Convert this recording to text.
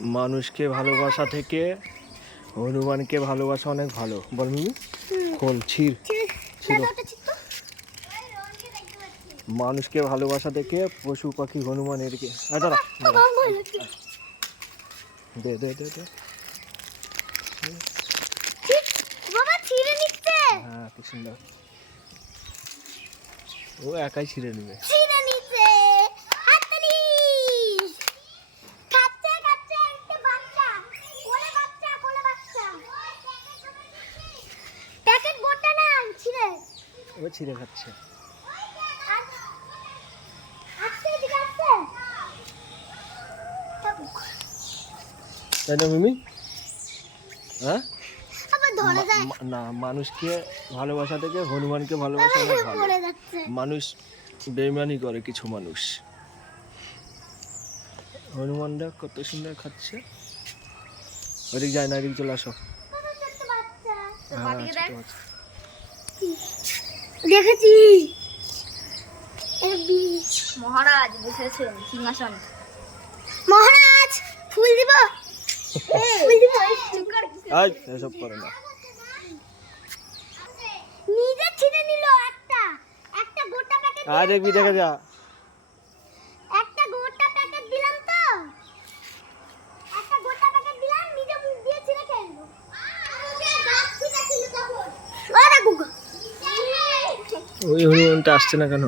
মানুষকে ভালোবাসা থেকে হনুমানকে ভালোবাসা অনেক ভালো। বল মিমি, খোল, ছিঁড় ছিল। মানুষকে ভালোবাসা থেকে পশু পাখি হনুমান এদিকে দাঁড়া, দে দে দে দে। হ্যাঁ, কি সুন্দর। ও একাই ছিঁড়ে নেবে। ও ছিঁড়ে খাচ্ছে। তাই না মিমি? হ্যাঁ, না, মানুষকে ভালোবাসা থেকে হনুমানকে ভালোবাসা অনেক ভালো। মানুষ বেইমানি করে কিছু মানুষ। হনুমানরা কত সুন্দর খাচ্ছে। ওদিক যায় না, এদিক চলে আসো। দেখেছি মহারাজ বসেছেন সিংহাসনে। মহারাজ ফুল দিব, ফুল দিব। এসব করে না। নিজে ছিঁড়ে নিল একটা গোটা প্যাকেট। আর দেখবি, দেখে যা। একটা গোটা প্যাকেট দিলাম তো, একটা গোটা প্যাকেট দিলাম, নিজে মুখ দিয়ে ছিঁড়ে খেয়ে নিল। গাছ ছিঁড়ে ছিল তখন। ওরা গুগা। ওই হনুমানটা আসছে না কেন?